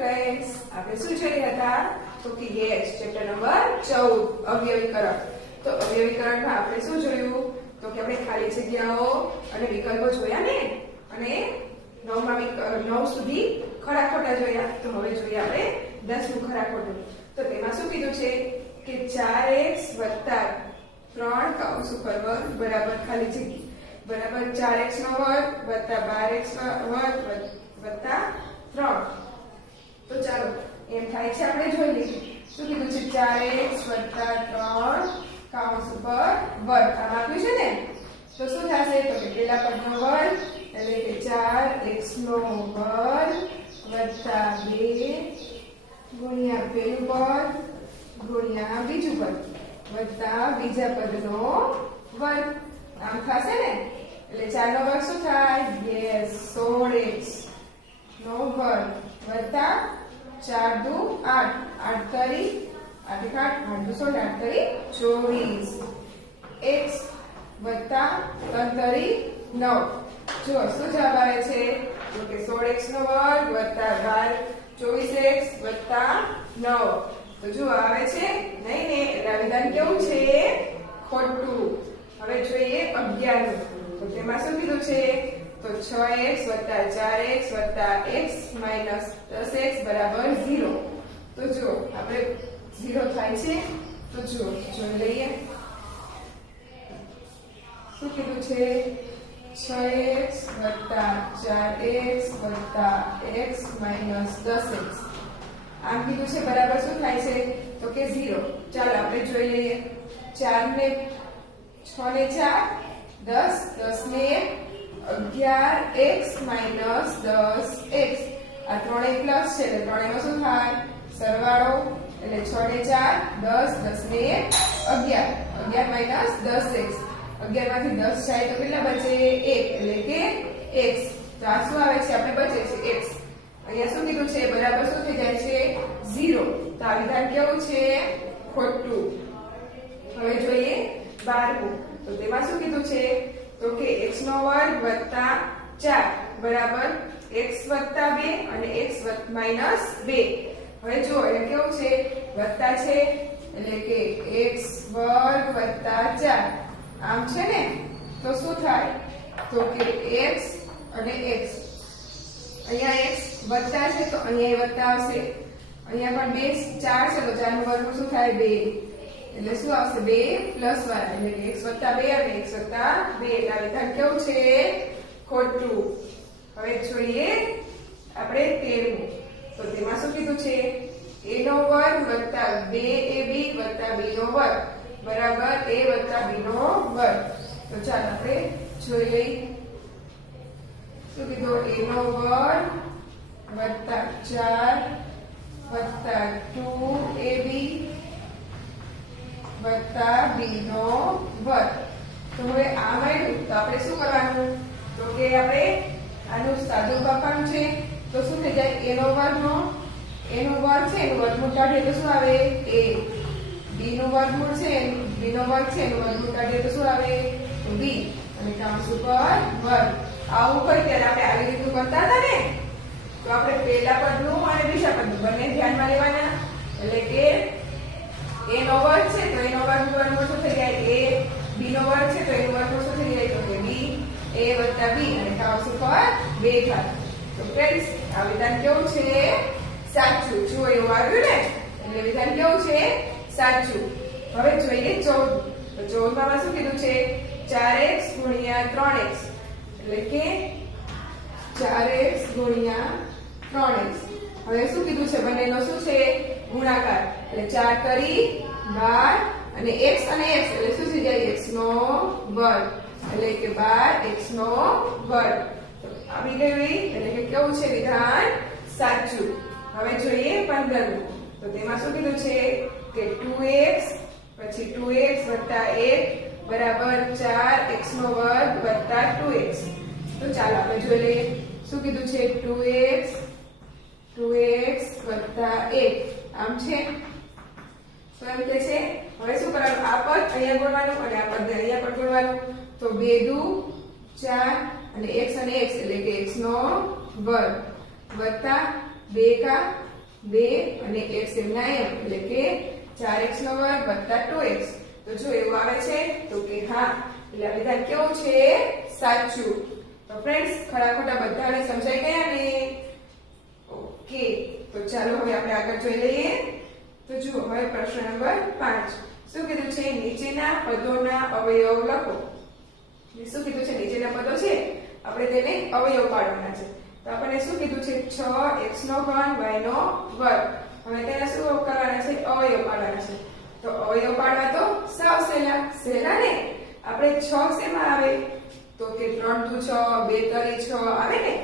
Friends, આપણે શું જોઈ રહ્યા હતા? તો કે યસ, ચેપ્ટર નંબર 14 અવયવીકરણ. તો અવયવીકરણમાં આપણે શું જોયું? તો કે આપણે ખાલી જગ્યાઓ અને વિકલ્પો જોયા ને, અને 9 સુધી ખરા ખોટા જોયા. તો હવે જોઈએ આપણે 10મું ખરા ખોટું. તો તેમાં શું કીધું છે કે 4x + 3 કૌંસ ઉપર વર્ગ બરાબર ખાલી જગ્યા બરાબર 4x નો વર્ગ વત્તા 12x વર્ગ વત્તા 3. તો ચાલો એમ થાય છે, આપણે જોઈ લઈએ. શું કીધું છે? 4x + 3 કૌંસ ઉપર વર્ગ આમ આપ્યું છે ને. તો શું થશે? તો કે પેલા પદનો વર્ગ એટલે કે 4x નો વર્ગ વત્તા 2 ગુણ્યા પેલું પદ ગુણ્યા બીજું પદ વત્તા બીજા પદનો વર્ગ આમ થશે ને. એટલે 4 નો વર્ગ શું થાય? યસ, 16x નો વર્ગ વત્તા 4 દુ 8 8 તરી 8 8 8 16 8 તરી 24 x વત્તા 3 તરી 9. જો શું જવાબ આવે છે? તો કે 16x નો વર્ગ વત્તા 24x વત્તા 9. તો જો આવે છે નહીં ને, એટલે વિધાન કેવું છે? ખોટું. હવે જોઈએ 11 નું. તો તેમાં શું કીધું છે? તો 6x વત્તા 4x વત્તા x માઇનસ 10x બરાબર 0. તો જો આપણે 0 થાય છે. તો જો જોઈ લઈએ શું કીધું છે? 6x વત્તા 4x વત્તા x માઇનસ 10x આમ કીધું છે બરાબર શું થાય છે? તો કે 0. ચાલો આપણે જોઈ લઈએ. 4 ને 6 ને 4 10 10 ને 11x માઇનસ 10x. આ ત્રણેય પ્લસ છે એટલે ત્રણેયમાં શું થાય? સરવાળો. એટલે 6 ને 4 10 10 ને 11 11 માઇનસ 10x. 11 માંથી 10 જાય તો કેટલા બચે? 1 એટલે કે x. તો આ શું આવે છે? આપણે બચે છે x. અહીંયા શું કીધું છે? બરાબર શું થઈ જાય છે? 0. તો આ વિધાન કેવું છે? ખોટું. હવે જોઈએ 12મું. તો તેમાં શું કીધું છે? તો કે x નો વર્ગ વત્તા 4 બરાબર x વત્તા 2 અને x માઇનસ 2. હવે જો એટલે કેવું છે? વત્તા છે એટલે કે x વર્ગ વત્તા 4 આમ છે ને. તો શું થાય? તો કે x અને x. અહીંયા x વત્તા છે તો અહીંયા વત્તા આવશે. અહીંયા પણ 2 4 છે તો 4 નો વર્ગ શું થાય? 2. એટલે શું આવશે? 2 પ્લસ 1 એટલે કે x વત્તા 2 અને x વત્તા 2. એટલે આ વિધાન કેવું છે? ખોટું. હવે જોઈએ આપણે 13મું. તો તેમાં શું કીધું છે? a નો વર્ગ વત્તા 2ab વત્તા b નો વર્ગ બરાબર a વત્તા b નો વર્ગ. તો ચાલો આપણે જોઈ લઈએ. શું કીધું? a નો વર્ગ વત્તા 4 વત્તા 2ab વત્તા b નો વર્ગ. તો હવે આ મળ્યું તો આપણે શું કરવાનું? તો કે આપણે આનું સાદું કાપવાનું છે. તો શું થઈ જાય? a નો વર્ગ નો વર્ગ છે એનું વર્ગમૂળ કાઢીએ તો શું આવે? a. b નું વર્ગમૂળ છે b નો વર્ગ છે એનું વર્ગમૂળ કાઢીએ તો શું આવે? b. અને કૌંસ ઉપર વર્ગ. આવું હોય ત્યારે આપણે આવી રીતનું કરતા હતા ને. તો આપણે પહેલા પદનું અને બીજા પદનું બંને ધ્યાનમાં લેવાના. એટલે કે a નો વર્ગ છે તો એનો વર્ગમૂળ શું થઈ જાય? a. b નો વર્ગ છે તો એનું વર્ગમૂળ શું થઈ જાય? તો કે b. a વત્તા b અને કૌંસ ઉપર 2 ઘાત. તો ફ્રેન્ડ્સ આ વિધાન કેવું છે? સાચું. જો એવું આવ્યું ને એટલે વિધાન કેવું છે? સાચું. હવે જોઈએ 14. તો 14 માં શું કીધું છે? 4x ગુણ્યા 3x એટલે કે 4x ગુણ્યા 3x. હવે શું કીધું છે? બંનેનો શું છે? ગુણાકાર. એટલે 4 તરી 12 અને x અને x એટલે શું થઈ જાય? x નો વર્ગ એટલે કે 12x નો વર્ગ. આવી ગઈ એટલે કે કેવું છે? વિધાન સાચું. હવે જોઈએ 15મું. તો તેમાં શું કીધું છે? કે 2x પછી 2x વત્તા 1 બરાબર 4x નો વર્ગ વત્તા 2x. તો ચાલો આપણે જોઈ લઈએ. શું કીધું છે? 2x વત્તા 1 આમ છે. તો એમ કે છે હવે શું કરવાનું? આ પદ અહીંયા ગુણવાનું અને આ પદ અહીંયા પણ ગુણવાનું. તો 2 દુ 4 અને x અને x એટલે કે x નો વર્ગ વત્તા 2 કા 2 અને x એમના એમ એટલે કે 4x નો વર્ગ વત્તા 2x. તો જો એવું આવે છે તો કે હા, એટલે આ વિધાન કેવું છે? સાચું. તો ફ્રેન્ડ્સ ખરા ખોટા બધાને સમજાઈ ગયા ને? ઓકે, તો ચાલો હવે આપણે આગળ જોઈ લઈએ. તો જુઓ હવે પ્રશ્ન નંબર 5. શું કીધું છે? નીચેના પદોના અવયવ લખો. શું કીધું છે? નીચેના પદો છે આપણે તેને અવયવ પાડવાના છે. તો આપણને શું કીધું છે? 6x નો ઘન y નો વર્ગ. હવે તેના શું કરવાના છે? અવયવ પાડવાના છે. તો અવયવ પાડવા તો સાવ સહેલા ને. આપણે 6 શેમાં આવે? તો કે 3 દુ 6, 2 તરી 6 આવે ને.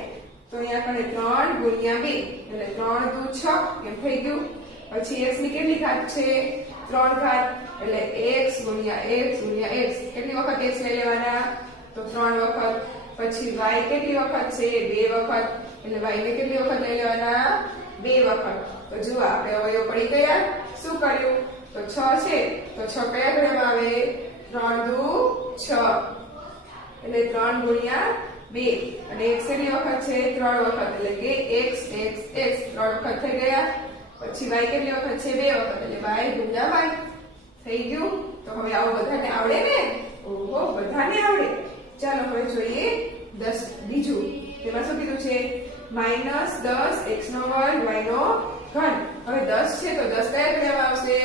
તો અહીંયા આપણે 3 ગુણ્યા 2 એટલે 3 દુ 6 એમ થઈ ગયું. પછી x ની કેટલી ઘાત છે? 3 ઘાત એટલે x ગુણ્યા x ગુણ્યા x. કેટલી વખત x લઈ લેવાના? તો 3 વખત. પછી y કેટલી વખત છે? 2 વખત એટલે y ને કેટલી વખત લઈ લેવાના? 2 વખત. તો જુઓ આપણે અવયવ પડી ગયા. શું કર્યું? તો 6 છે તો 6 કયા ઘરમાં આવે? 3 દુ 6 એટલે 3 ગુણ્યા 2 અને x કેટલી વખત છે? 3 વખત એટલે કે x x x 3 વખત થઈ ગયા. પછી y કેટલી વખત છે? 2 વખત એટલે y ગુણ્યા y થઈ ગયું. તો હવે આવું બધાને આવડે ને? ઓહો, બધાને આવડે. ચાલો હવે જોઈએ બીજું. તેમાં શું કીધું છે? -10 x નો વર્ગ y નો ઘન. હવે 10 છે તો 10 કયા ઘરમાં આવશે?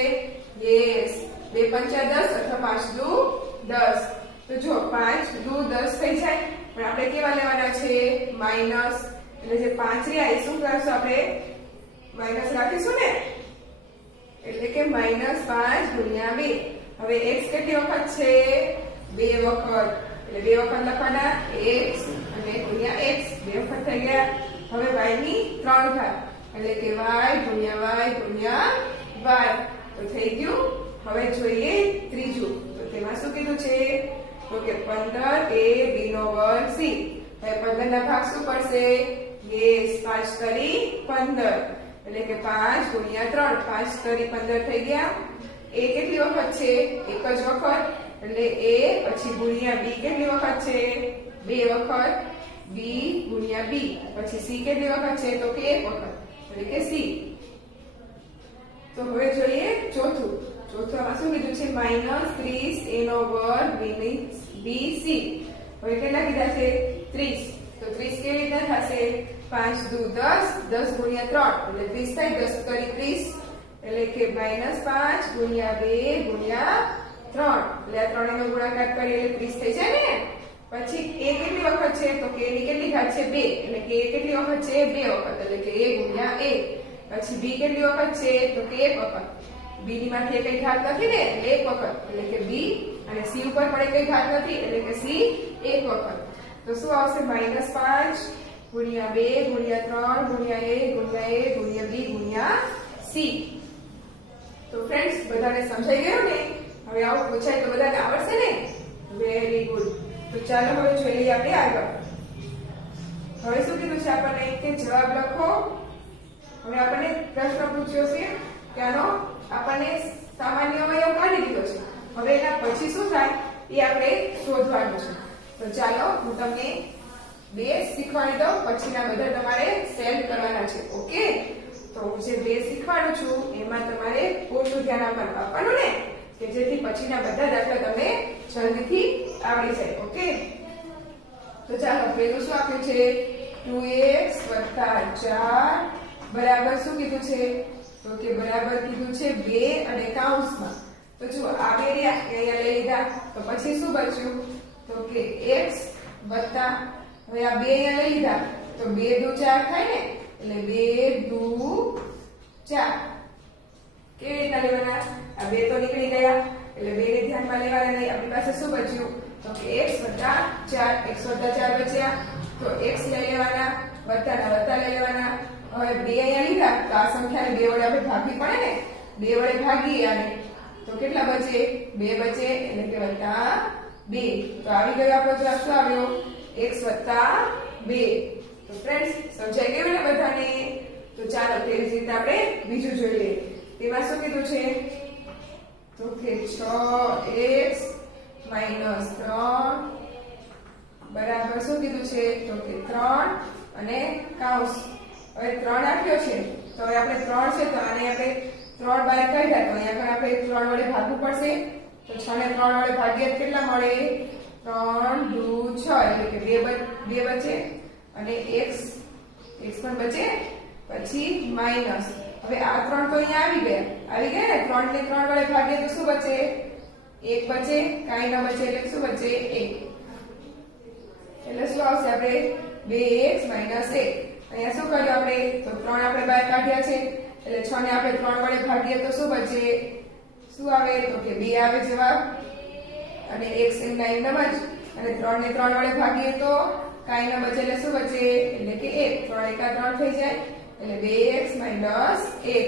યસ, 2 પંચા 10 અથવા 5 દુ 10. તો જો 5 દુ 10 થઈ જાય, પણ આપણે કેવા લેવાના છે? માઈનસ. એટલે જે 5 રહ્યા એ શું કરશું? આપણે માઈનસ રાખીશું ને, એટલે કે -5 ગુણ્યા 2. હવે x કેટલી વખત છે? 2 વખત એટલે 2 વખત લખવાના x અને ગુણ્યા x 2 વખત થઈ ગયા. હવે y ની 3 ઘાત એટલે કે y ગુણ્યા y ગુણ્યા y. તો થઈ ગયું. હવે જોઈએ ત્રીજું. તો તેમાં શું કીધું છે? તો કે 15 a b નો વર્ગ c. હવે 15 ના ભાગ શું પડશે? યસ, 5 તરી 15 એટલે કે 5 ગુણ્યા 3 5 તરી 15 થઈ ગયા. a કેટલી વખત છે? એક જ વખત એટલે a. પછી ગુણ્યા b કેટલી વખત છે? 2 વખત b ગુણ્યા b. પછી c કેટલી વખત છે? તો કે 1 વખત એટલે કે c. તો હવે જોઈએ ચોથું. ચોથામાં શું કીધું છે? -30 a નો વર્ગ b c. હવે કેટલા કીધા છે? 30. તો 30 કેવી રીતના થશે? 5 દુ 10 10 ગુણ્યા 3 એટલે 30 થાય. 10 તરી 30 એટલે કે -5 ગુણ્યા 2 ગુણ્યા 3 એટલે આ 3 નો ગુણાકાર કરીએ એટલે 30 થઈ જાય ને. પછી a કેટલી વખત છે? તો કે ની કેટલી ઘાત છે? 2 એટલે કે a કેટલી વખત છે? 2 વખત એટલે કે a ગુણ્યા a. પછી b કેટલી વખત છે? તો કે 1 વખત. b ની માંથી કઈ ઘાત નથી ને એટલે 1 વખત એટલે કે b. અને c ઉપર પણ કઈ ઘાત નથી એટલે કે c 1 વખત. તો શું આવશે? -5 ગુણ્યા 2 ગુણ્યા 3 ગુણ્યા a ગુણ્યા a ગુણ્યા b ગુણ્યા c. તો ફ્રેન્ડ્સ બધાને સમજાઈ ગયું ને? હવે આવું પૂછાય તો બધાને આવડશે ને? Very good. તો ચાલો હવે જોઈ લઈએ આપણે આગળ. હવે શું કીધું છે આપણને? કે જવાબ લખો. હવે આપણને પ્રશ્ન પૂછ્યો છે કે આનો આપણને સામાન્ય અવયવ કાઢી દીધો છે. હવે એના પછી શું થાય એ આપણે શોધવાનું છે. તો ચાલો હું તમને 2 શીખવાડી દઉં, પછીના બધા તમારે સેન્ડ કરવાના છે. ઓકે, તો હું જે 2 શીખવાડું છું એમાં તમારે પૂરું ધ્યાન આપવાનું ને, કે જેથી પછીના બધા દાખલા તમને જલ્દીથી આવડી જાય. ઓકે, તો ચાલો પહેલું શું આપ્યું છે? 2x + 4 બરાબર શું કીધું છે? તો કે બરાબર કીધું છે 2 અને કૌંસમાં. તો જુઓ આ 2 રહ્યા અહીંયા લઈ લીધા. તો પછી શું બચ્યું? તો કે x વત્તા હવે આ 2 અહીંયા લઈ લીધા તો 2 દુ 4 થાય ને એટલે 2 દુ 4. કેવી રીતના લેવાના? આ 2 તો નીકળી ગયા એટલે 2 ને ધ્યાનમાં લેવાના નહીં. આપણી પાસે શું બચ્યું? તો કે x વત્તા 4 x વત્તા 4 બચ્યા. તો x લઈ લેવાના, વત્તાના વત્તા લઈ લેવાના. હવે 2 અહીંયા લીધા તો આ સંખ્યાને 2 વડે આપણે ભાગવી પડે ને. 2 વડે ભાગીએ આને તો કેટલા બચે? 2 બચે એટલે કે વત્તા 2. તો આવી ગયો આપણો જવાબ. શું આવ્યો? x વત્તા 2. તો ફ્રેન્ડ્સ સમજાઈ ગયું ને બધાને? તો ચાલો તેવી જ રીતે આપણે બીજું જોઈ લઈએ. તેમાં શું કીધું છે? તો કે 6x - 3 બરાબર શું કીધું છે? તો કે 3 અને કૌંસ. હવે 3 આપ્યો છે તો હવે આપણે 3 છે તો આને આપણે 3 બહાર કાઢ્યા તો અહીંયા આગળ આપણે 3 વડે ભાગવું પડશે તો 6 ને 3 વડે ભાગીએ તો કેટલા મળે 3 2 6 એટલે કે 2 બચે અને x પણ બચે પછી માઈનસ હવે આ 3 તો અહીંયા આવી ગયા ને 3 ને 3 વડે ભાગીએ તો શું બચે 1 બચે કાઈ ન બચે એટલે શું બચે 1 એટલે શું આવશે આપણે 2x - 1 અહીંયા શું કર્યું આપણે તો 3 આપણે બહાર કાઢ્યા છે એટલે 6 ને આપણે 3 વડે ભાગીએ તો શું બચે શું આવે તો કે 2 આવે જવાબ અને x એમના એમ જ અને 3 ને 3 વડે ભાગીએ તો કાઈ ન બચે એટલે શું બચે એટલે કે 1 3 એકા 3 થઈ જાય એટલે 2x - 1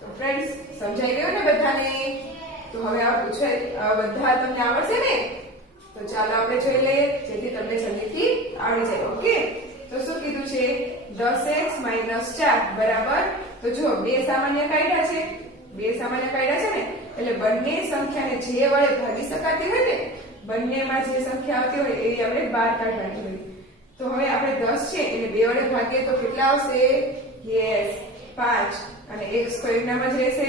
તો ફ્રેન્ડ્સ સમજાઈ ગયું ને બધાને તો હવે આ પૂછે બધા તમને આવડશે ને તો ચાલો આપણે જોઈ લઈએ જેથી તમને જલ્દીથી આવડી જાય ઓકે તો શું કીધું છે 10x - 4 બરાબર તો જો બે સામાન્ય કાયદા છે ને એટલે બંને સંખ્યાને જે વડે ભાગી શકાતી હોય ને બંનેમાં જે સંખ્યા આવતી હોય એવી આપણે બહાર કાઢવાની હોય તો હવે આપણે 10 છે એને 2 વડે ભાગીએ તો કેટલા આવશે યસ 5 અને x તો એમનામ જ રહેશે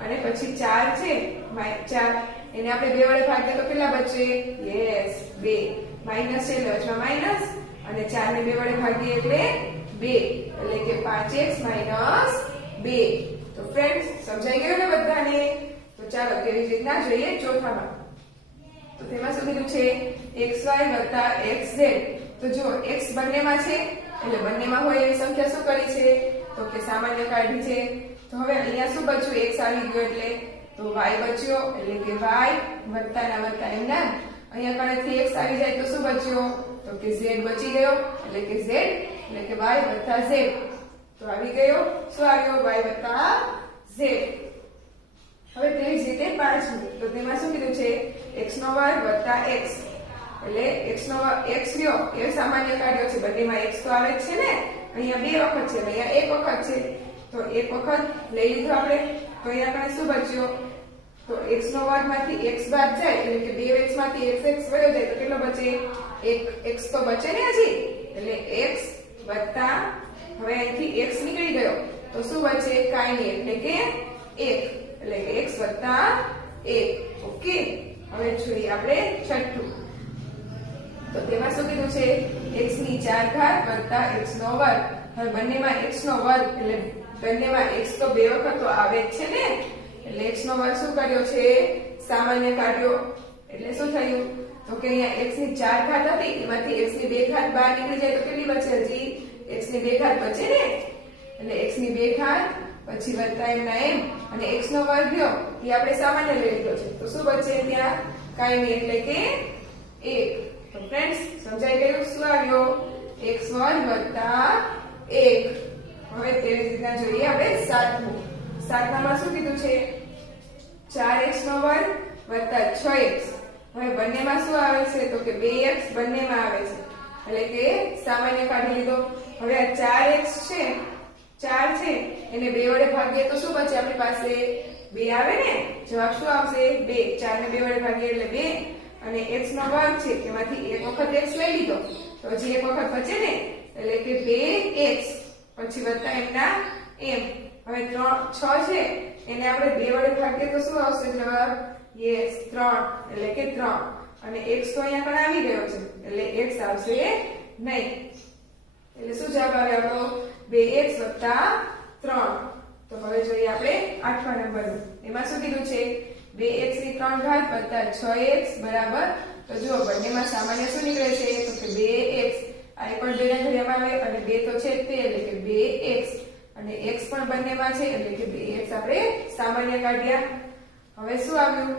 અને પછી 4 છે 4 એને આપણે 2 વડે ભાગીએ તો કેટલા બચે યસ 2 માઈનસ છે એટલે વચમાં માઈનસ અને 4 ને 2 વડે ભાગીએ એટલે 2 એટલે કે 5x - 2 તો ફ્રેન્ડ્સ સમજાઈ ગયું ને બધાને તો ચાલો કેવી રીતના જોઈએ ચોથામાં તો તેમાં શું કીધું છે xy + xz તો જો x બંનેમાં છે એટલે બંનેમાં હોય એવી સંખ્યા શું કરી છે તો કે સામાન્ય કાઢી છે તો હવે અહીંયા શું બચ્યું x આવી ગયો એટલે તો y બચ્યો એટલે કે y વત્તાના વત્તા એમના અહીંયા કણેથી x આવી જાય તો શું બચ્યો તો કે z બચી ગયો એટલે કે z એટલે કે y + z તો આવી ગયો શું આવ્યો y + z હવે તેવી જ રીતે પાંચમું તો તેમાં શું કીધું છે x2 + x એટલે x રહ્યો એ સામાન્ય કાઢ્યો છે બંનેમાં x તો આવે જ છે ને અહીંયા 2 વખત છે અહીંયા 1 વખત છે તો 1 વખત લઈ લીધો આપણે તો અહીંયા કણે શું બચ્યો તો x2 માંથી x બાદ જાય એટલે કે 2x માંથી x વયો જાય તો કેટલો બચે 1x તો બચે ને હજી એટલે x વત્તા હવે અહીંથી x નીકળી ગયો તો શું બચે કાઈ નહીં એટલે કે 1 એટલે કે x વત્તા 1 ઓકે હવે જોઈએ આપણે છઠ્ઠું તો તેમાં શું કીધું છે x4 વત્તા x2 હવે બંનેમાં x2 એટલે બંનેમાં x તો 2 વખત તો આવે જ છે ને એટલે x2 શું કર્યો છે સામાન્ય કાઢ્યો એટલે શું થયું તો કે અહીંયા x4 હતી એમાંથી x2 બહાર નીકળી જાય તો કેટલી બચે હજી x2 બચે ને એટલે x2 પછી વત્તા એમના એમ અને x2 રહ્યો એ આપણે સામાન્ય લઈ લીધો છે તો શું બચે ત્યાં કાઈ નહીં એટલે કે 1 તો ફ્રેન્ડ્સ સમજાઈ ગયું શું આવ્યો x1 + 1 હવે તેવી રીતના જોઈએ આપણે સાતમામાં શું કીધું છે 4x2 + 6x હવે બંનેમાં શું આવે છે તો કે 2x બંનેમાં આવે છે એટલે કે સામાન્ય કાઢી લીધો હવે આ 4x છે 4 છે એને 2 વડે ભાગીએ તો શું બચે આપણી પાસે 2 આવે ને જવાબ શું આવશે 2 4 ને 2 વડે ભાગીએ એટલે 2 અને x2 છે એમાંથી એક વખત x લઈ લીધો તો હજી એક વખત બચે ને એટલે કે 2x પછી વત્તા એમના m હવે 6 છે એને આપણે 2 વડે ભાગીએ તો શું આવશે જવાબ યસ 3 એટલે કે 3 અને x તો અહીંયા પણ આવી ગયો છે એટલે x આવશે નહીં એટલે શું જવાબ આવે આપણો 2x + 3 તો હવે જોઈએ આપણે 8મા નંબરનું એમાં શું કીધું છે 2x3 + 6x બરાબર તો જો બંનેમાં સામાન્ય શું નીકળે છે તો કે 2x આ પણ 2 ના ઘડિયામાં આવે અને 2 તો છે તે એટલે કે 2x અને x પણ બંનેમાં છે એટલે કે 2x આપણે સામાન્ય કાઢ્યા હવે શું આવ્યું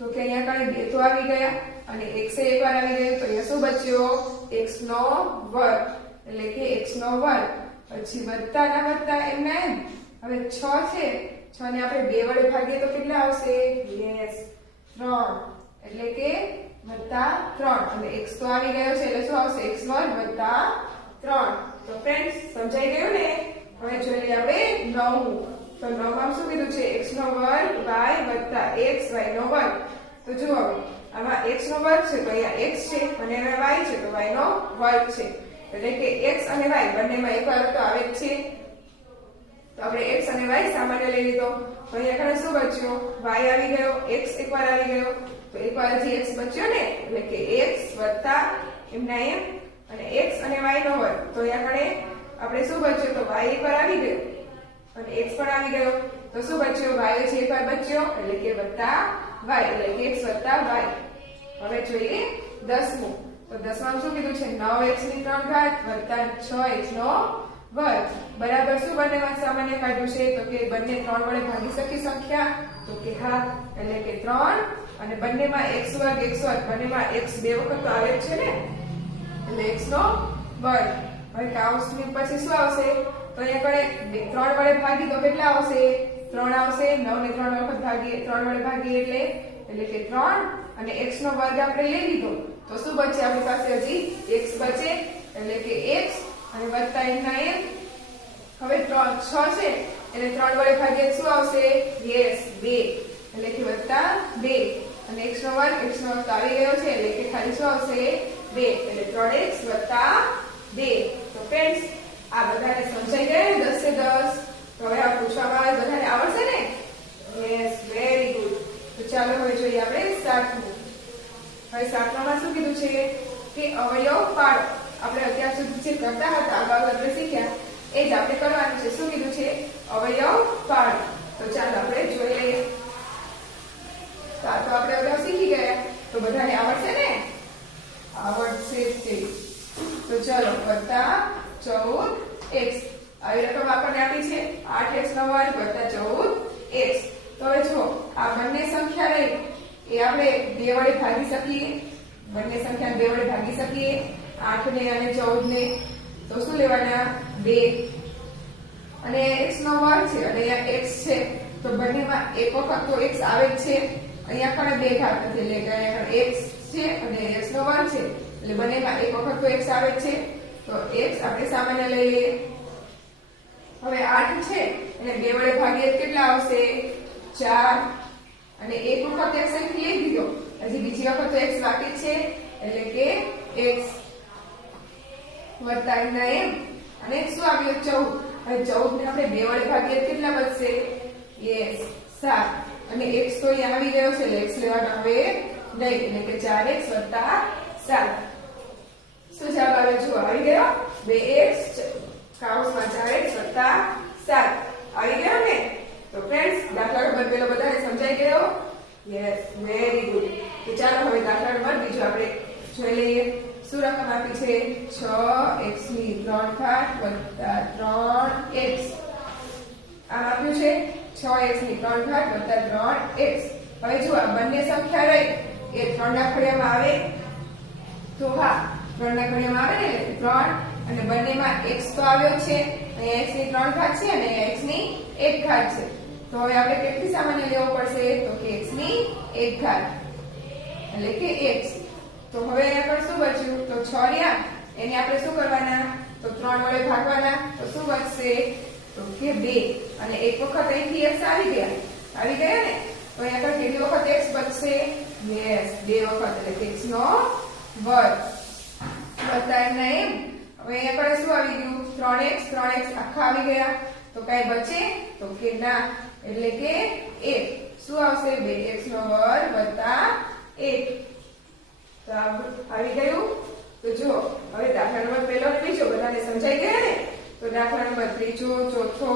તો કે અહીંયા કણે 2 તો આવી ગયા અને x એકવાર આવી ગયું તો અહીંયા શું બચ્યો x2 એટલે કે x2 પછી વત્તાના વત્તા એમના એમ હવે 6 છે 6 ને આપણે 2 વડે ભાગીએ તો કેટલા આવશે યસ 3 એટલે કે +3 અને x તો આવી ગયો છે એટલે શું આવશે x1 + 3 તો ફ્રેન્ડ્સ સમજાઈ ગયું ને હવે જોઈ લઈએ આપણે 9મું તો 9માં શું કીધું છે x2 y + xy નો વર્ગ તો જુઓ આમાં x નો વર્ગ છે તો અહીંયા x છે અને y છે તો y નો વર્ગ છે એટલે કે x અને y બંનેમાં એકવાર તો આવે જ છે તો આપણે x અને y સામાન્ય લઈ લીધો. તો અહીંયા આગળ શું બચ્યું? y આવી ગયો, x એકવાર આવી ગયો. તો એકવાર હજી x બચ્યો ને, એટલે કે x વત્તા એમના એમ અને x અને y નો વર્ગ. તો અહીંયા આગળ આપણે શું બચ્યું? તો y એકવાર આવી ગયો અને x પણ આવી ગયો. તો શું બચ્યું? y હજી એકવાર બચ્યો એટલે કે વત્તા y, એટલે કે x વત્તા y. હવે જોઈએ 10મું. તો 10માં શું કીધું છે? 9x ની 3 ઘાત વત્તા 6x નો વર્ગ બરાબર શું બંનેમાં સામાન્ય કાઢ્યું છે? તો કે બંને 3 વડે ભાગી શકી સંખ્યા? તો કે હા, એટલે કે 3 અને બંનેમાં x વર્ગ બંનેમાં x બે વખત તો આવે જ છે ને, એટલે x નો વર્ગ. હવે કૌંસની પછી શું આવશે? તો અહીંયા કણે 3 વડે ભાગી તો કેટલા આવશે? 3 આવશે. 9 ને 3 વખત ભાગીએ, 3 વડે ભાગીએ એટલે કે 3 અને x નો વર્ગ આપણે લઈ લીધો. તો શું બચે આપણી પાસે? હજી x બચે, એટલે કે x અને વત્તા એમના એમ. હવે 6 છે એને 3 વડે ભાગીએ શું આવશે? યસ 2, એટલે કે વત્તા 2 અને x નો વર્ગ તો આવી ગયો છે, એટલે કે ખાલી શું આવશે? 2, એટલે 3x વત્તા 2. તો ફ્રેન્ડ્સ આ બધાને સમજાઈ ગયા 10 સે 10? તો હવે આ પૂછવામાં આવે બધાને આવડશે ને? Yes, very good. તો ચાલો હવે જોઈએ આપણે 7મું. હવે 7માં શું કીધું છે? કે અવયવ પાડો. આપણે અત્યાર સુધી જે કરતા હતા અગાઉ આપણે શીખ્યા એ જ આપણે કરવાનું છે. શું કીધું છે? અવયવ પાડો. તો ચાલો આપણે જોઈ લઈએ. તો આપણે અગાઉ શીખી ગયા, તો બધાને આવડશે ને? આવડશે જ. તો ચલો વત્તા 14x આવી રકમ આપણને આપી છે 8x નો વર્ગ વત્તા 14x. તો હવે જો આ બંને સંખ્યા રહી એ આપણે 2 વડે ભાગી શકીએ. બંને સંખ્યાને 2 વડે ભાગી શકીએ, 8 ને અને 14 ને. તો શું લેવાના? 2 અને x નો વર્ગ છે અને અહીંયા x છે, તો બંનેમાં એક વખત તો x આવે જ છે. અહીંયા પણ 2 ઘાત નથી, એટલે કે અહીંયા x છે અને x નો વર્ગ છે, એટલે બંનેમાં એક વખત તો x આવે જ છે. તો x આપણે સામાન્ય લઈ લઈએ. હવે 8 છે એને 2 વડે ભાગીએ કેટલા આવશે? 4 અને એક વખત x અહીં લઈ દીધો, હજી બીજી વખત તો x બાકી છે, એટલે કે x વત્તા એમના એમ અને શું આવ્યું? 14. હવે 14 ને આપણે 2 વડે ભાગીએ કેટલા બચશે? યસ 7 અને x તો અહીં આવી ગયો છે, એટલે x લેવાનો હવે નહીં, એટલે કે 4x વત્તા 7. શું જવાબ આવે? જો આવી ગયો 2x કૌંસમાં 4x વત્તા 7 આવી ગયો ને? તો ફ્રેન્ડ્સ દાખલા નંબર પેલો બધાને સમજાઈ ગયો? Yes, very good. તો ચાલો હવે દાખલા નંબર બીજો આપણે જોઈ લઈએ. શું રકમ આપી છે? 6x ની 3 ઘાત વત્તા 3x. આમ આપ્યું છે 6x ની 3 ઘાત વત્તા 3x. હવે જો આ બંને સંખ્યા રહી એ 3 ના ખડિયામાં આવે? તો હા, 3 ના ખડિયામાં આવે ને, એટલે 3 અને બંનેમાં x તો આવ્યો છે. અહીંયા x ની 3 ઘાત છે અને અહીંયા x ની 1 ઘાત છે. તો હવે આપણે કેટલી સામાન્ય લેવો પડશે? તો કે x ની 1 ઘાત, એટલે કે x. તો હવે અહીંયા પર શું બચ્યું? તો 6 રહ્યા, એને આપણે શું કરવાના? તો 3 વડે ભાગવાના. તો શું બચશે? તો કે 2 અને એક વખત અહીંથી x આવી ગયા ને? તો અહીંયા પર કેટલી વખત x બચશે? યસ 2 વખત, એટલે કે x નો વર્ગ વત્તા એમના એમ. હવે અહીંયા પર શું આવી ગયું? 3x આખા આવી ગયા. તો કઈ બચે? તો કે ના, એટલે કે 1. શું આવશે? 2x નો વર્ગ વત્તા 1. તો આવી ગયું. તો જો હવે દાખલા નંબર પહેલો અને બીજો બધાને સમજાઈ ગયા ને? તો દાખલા નંબર ત્રીજો, ચોથો,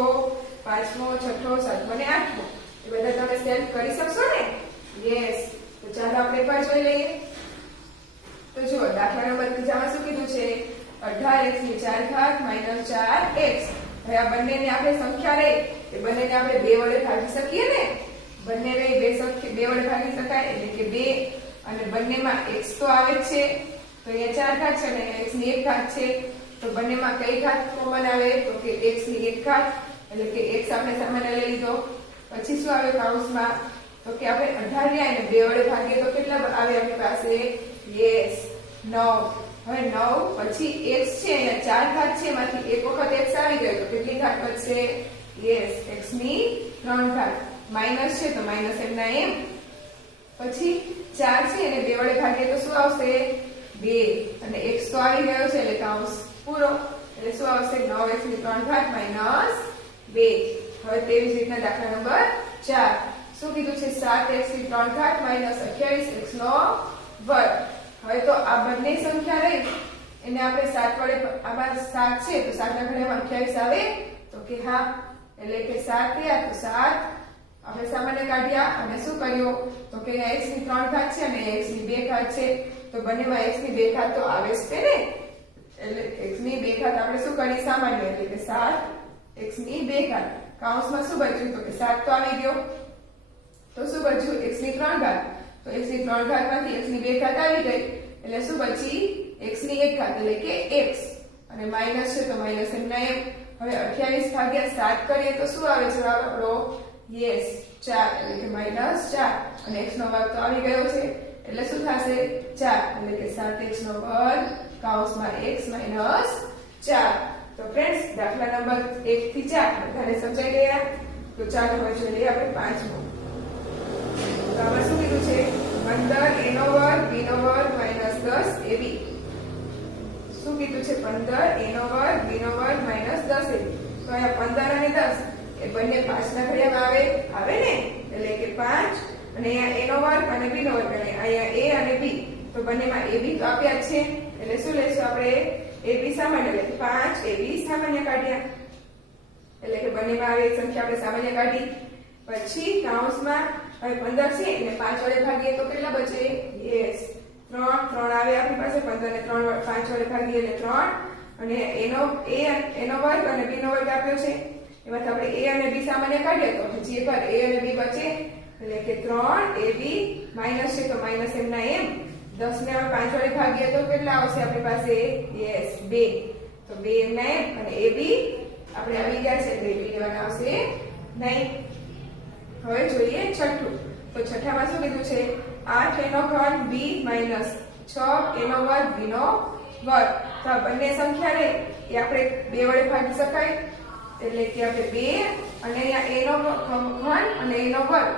પાંચમો, છઠ્ઠો, સાતમો અને આઠમો એ બધા તમે સેલ્ફ કરી શકશો ને? યસ. તો ચાલો આપણે એકવાર જોઈ લઈએ. તો જો દાખલા નંબર ત્રીજામાં શું કીધું છે? 18x ની 4 ઘાત માઈનસ 4x. હવે આ બંનેને આપણે સંખ્યા રહી એ બંનેને આપણે 2 વડે ભાગી શકીએ ને? બંને રહી 2 સંખ્યા 2 વડે ભાગી શકાય, એટલે કે 2 અને બંનેમાં x તો આવે જ છે. તો અહીંયા 4 ઘાત છે અને x ની 1 ઘાત છે. તો બંનેમાં કઈ ઘાત કોમન આવે? તો કે x ની 1 ઘાત, એટલે કે x આપણે સામાન્ય લઈ લીધો. પછી શું આવે કૌંસમાં? તો કે આપણે 18 રહ્યા અને 2 વડે ભાગીએ તો કેટલા આવે આપણી પાસે? યસ 9. હવે 9 પછી x છે, અહીંયા 4 ઘાત છે, એમાંથી એક વખત x આવી ગયો તો કેટલી ઘાત બચશે? યસ x ની 3 ઘાત. માઈનસ છે તો માઈનસ એમના એમ. પછી 4 છે એને 2 વડે ભાગીએ તો શું આવશે? 2 અને x તો આવી ગયો છે, એટલે કૌંસ પૂરો. એટલે શું આવશે? 9x ની 3 ઘાત માઈનસ 2. હવે તેવી જ રીતના દાખલા નંબર 4. શું કીધું છે? 7x ની 3 ઘાત માઇનસ 28x નો વર્ગ. હવે તો આ બંને સંખ્યા રહી એને આપણે 7 વડે, આમાં 7 છે તો 7 ના ઘડિયામાં 28 આવે તો કે હા, એટલે કે 7 થયા તો 7 આપણે સામાન્ય કાઢ્યા અને શું કર્યું તો કે x ની 3 ઘાત છે અને x ની 2 ઘાત છે તો બંનેમાં x ની 2 ઘાત તો આવે જ છે ને, એટલે x ની 2 ઘાત આપણે શું કરી સામાન્ય, એટલે કે 7 x ની 2 ઘાત. કૌંસમાં શું બચ્યું તો કે 7 તો આવી ગયો તો શું બચ્યું x ની 3 ઘાત. તો x ની 3 ઘાત માંથી x ની 2 ઘાત આવી ગઈ એટલે શું બચી x ની 1 ઘાત એટલે કે x અને માઈનસ છે તો માઈનસ એમના એમ. હવે 28 ભાગ્યા 7 કરીએ તો શું આવે જવાબ આપણો? યસ 4 એટલે કે -4 અને x નો વર્ગ તો આવી ગયો છે એટલે શું થશે 4 એટલે કે 7x નો વર્ગ કૌંસમાં x - 4. તો ફ્રેન્ડ્સ દાખલા નંબર 1 થી 4 બધાને સમજાઈ ગયા? તો ચાલો હવે જોઈએ લઈએ આપણે પાંચમો. તો આમાં શું કીધું છે? 15 a નો વર્ગ b નો વર્ગ -10 ab. શું કીધું છે? 15 a નો વર્ગ b નો વર્ગ -10 ab. તો અહીંયા 15 અને 10 એ બંને 5 ના ઘડિયામાં આવે ને, એટલે કે 5 અને અહીંયા a નો વર્ગ અને b નો વર્ગ અને અહીંયા a અને b તો બંનેમાં ab તો આપ્યા જ છે એટલે શું લેશું આપણે? ab સામાન્ય, એટલે 5 ab સામાન્ય કાઢ્યા એટલે કે બંનેમાં આવે સંખ્યા આપણે સામાન્ય કાઢી. પછી કૌંસમાં હવે 15 છે એટલે 5 વડે ભાગીએ તો કેટલા બચે? યસ 3 આવે આપણી પાસે. 15 ને 3 5 વડે ભાગીએ એટલે 3 અને a નો વર્ગ અને b નો વર્ગ આપ્યો છે એમાં આપણે a અને b સામાન્ય કાઢીએ તો હજી એકવાર a અને b બચે એટલે કે 3ab માઈનસ છે તો માઈનસ એમના એમ. 10 ને આપણે 5 વડે ભાગીએ તો કેટલા આવશે આપણી પાસે? યસ 2 તો 2 એમના એમ અને ab આપણે આવી ગયા છે એટલે ab લેવાના આવશે નહીં. હવે જોઈએ છઠ્ઠું. તો છઠ્ઠામાં શું કીધું છે? 8 a નો ઘન b માઈનસ 6 a નો વર્ગ b નો વર્ગ. તો આ બંને સંખ્યા રે એ આપણે 2 વડે ભાગી શકાય એટલે કે આપણે 2 અને અહીંયા a નો ઘન અને a નો વર્ગ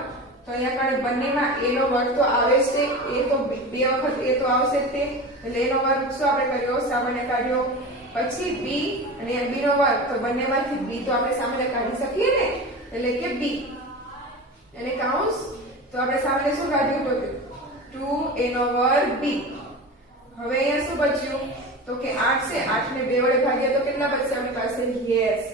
તો અહીંયા કારણે બંનેમાં a નો વર્ગ તો આવે જ છે, a તો 2 વખત a તો આવશે જ તે એટલે a નો વર્ગ શું આપણે કર્યો? સામાન્ય કાઢ્યો. પછી b અને b નો વર્ગ તો બંનેમાંથી b તો આપણે સામાન્ય કાઢી શકીએ ને એટલે કે b અને કૌંસ તો આપણે સામાન્ય શું કાઢ્યું તો 2a નો વર્ગ b. હવે અહીંયા શું બચ્યું તો કે 8 છે, 8 ને 2 વડે ભાગીએ તો કેટલા બચશે આપણી પાસે? યસ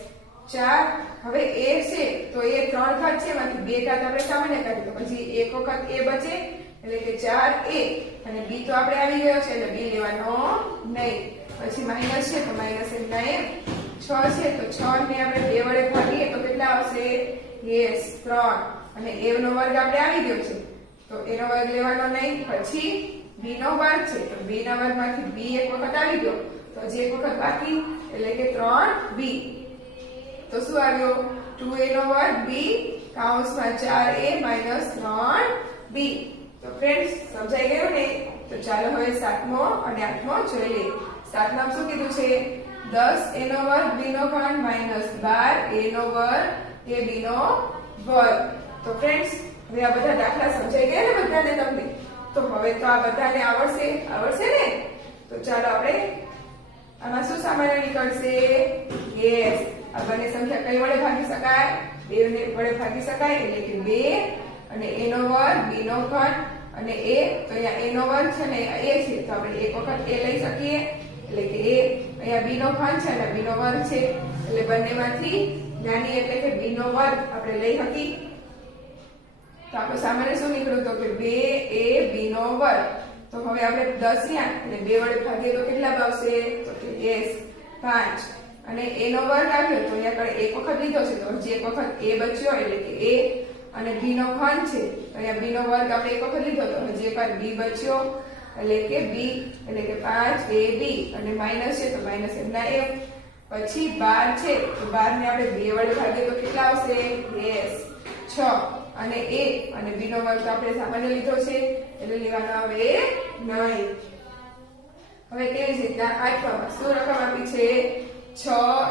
4. હવે a છે તો a 3 ઘાત છે એમાંથી 2 ઘાત આપણે સામાન્ય કાઢી તો પછી એક વખત a બચે એટલે કે 4a અને b તો આપણે આવી ગયો છે એટલે b લેવાનો નહીં. પછી માઈનસ છે તો માઈનસ એમના એમ. 6 છે તો 6 ને આપણે 2 વડે ભાગીએ તો કેટલા આવશે? યસ 3 અને a નો વર્ગ આપણે આવી ગયો છે તો a નો વર્ગ લેવાનો નહીં. પછી b નો વર્ગ છે તો b ના વર્ગમાંથી b એક વખત આવી ગયો તો હજી એક વખત બાકી એટલે કે 3b. તો શું આવ્યો? 2a નો વર્ગ b કૌંસમાં 4a - 3b. તો ફ્રેન્ડ્સ સમજાઈ ગયું ને? તો ચાલો હવે 7મો અને 8મો જોઈ લઈએ. 7માં શું કીધું છે? 10 a નો વર્ગ b નો ઘન -12 a નો વર્ગ a b નો વર્ગ. તો ફ્રેન્ડ્સ હવે આ બધા દાખલા સમજાઈ ગયા ને બધાને તમને? તો હવે તો આ બધાને આવડશે ને? તો ચાલો આપણે આમાં શું સામાન્ય નીકળશે? યસ આ બંને સંખ્યા કઈ વડે ભાગી શકાય? 2 વડે ભાગી શકાય એટલે કે 2 અને a નો વર્ગ b નો ઘન અને a તો અહીંયા a નો વર્ગ છે ને a છે તો આપણે એક વખત a લઈ શકીએ એટલે કે a. અહીંયા b નો ઘન છે અને b નો વર્ગ છે એટલે બંનેમાંથી નાની એટલે કે b નો વર્ગ આપણે લઈ શકીએ. તો આપણે સામાન્ય શું નીકળ્યું તો કે 2ab નો વર્ગ. તો હવે આપણે 10 થયા એટલે 2 વડે ભાગીએ તો કેટલા આવશે? તો કે યસ 5 અને a નો વર્ગ આવ્યો તો અહીંયા આગળ એક વખત લીધો છે તો હજી એક વખત a બચ્યો એટલે કે a અને b નો ઘન છે તો અહીંયા b નો વર્ગ આપણે એક વખત લીધો તો હજી એકવાર b બચ્યો એટલે કે b એટલે કે 5ab અને માઈનસ છે તો માઈનસ એમના f. પછી 12 છે તો 12 ને આપણે 2 વડે ભાગીએ તો કેટલા આવશે? યસ 6 અને a અને b નો વર્ગ તો આપણે સામાન્ય લીધો છે એટલે લેવાનો આવે નહીં. હવે તેવી જ રીતના 8માં શું રકમ આપી છે? 6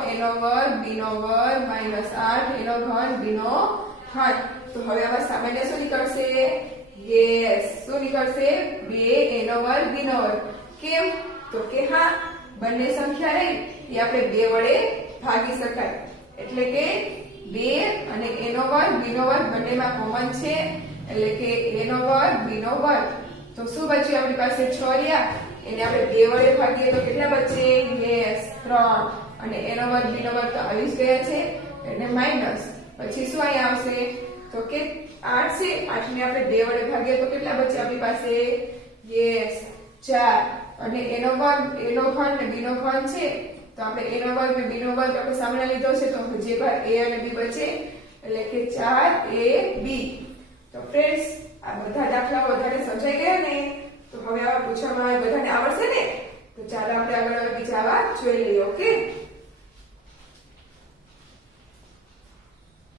a નો વર્ગ b નો વર્ગ -8 a નો ઘન b નો ઘન. તો હવે આમાં સામાન્ય શું નીકળશે? યસ શું નીકળશે? 2a નો વર્ગ b નો વર્ગ. કેમ? તો કે હા બંને સંખ્યા રહી એ આપણે 2 વડે ભાગી શકાય એટલે કે 2 અને a નો વર્ગ b નો વર્ગ બંનેમાં કોમન છે એટલે કે a નો વર્ગ b નો વર્ગ. તો શું બચ્યું આપણી પાસે 6 રહ્યા એને આપણે 2 વડે ભાગીએ તો કેટલા બચે? યસ 3 અને a નો વર્ગ b નો વર્ગ તો આવી જ ગયા છે એટલે માઈનસ. પછી શું અહીંયા આવશે તો કે 8 છે 8 ને આપણે 2 વડે ભાગીએ તો કેટલા બચે આપણી પાસે? યસ 4 અને a નો વર્ગ a નો ઘન ને b નો ઘન છે તો આપણે a નો વર્ગ ને b નો વર્ગ આપણે સામે લીધો છે તો જે બાર a અને b બચે એટલે કે 4ab. તો ફ્રેન્ડ્સ આ બધા દાખલાઓ બધાને સમજાઈ ગયા ને? તો હવે આવા પૂછવામાં આવે બધાને આવડશે ને? તો ચાલો આપણે આગળ બીજા આવા જોઈ લઈએ. ઓકે.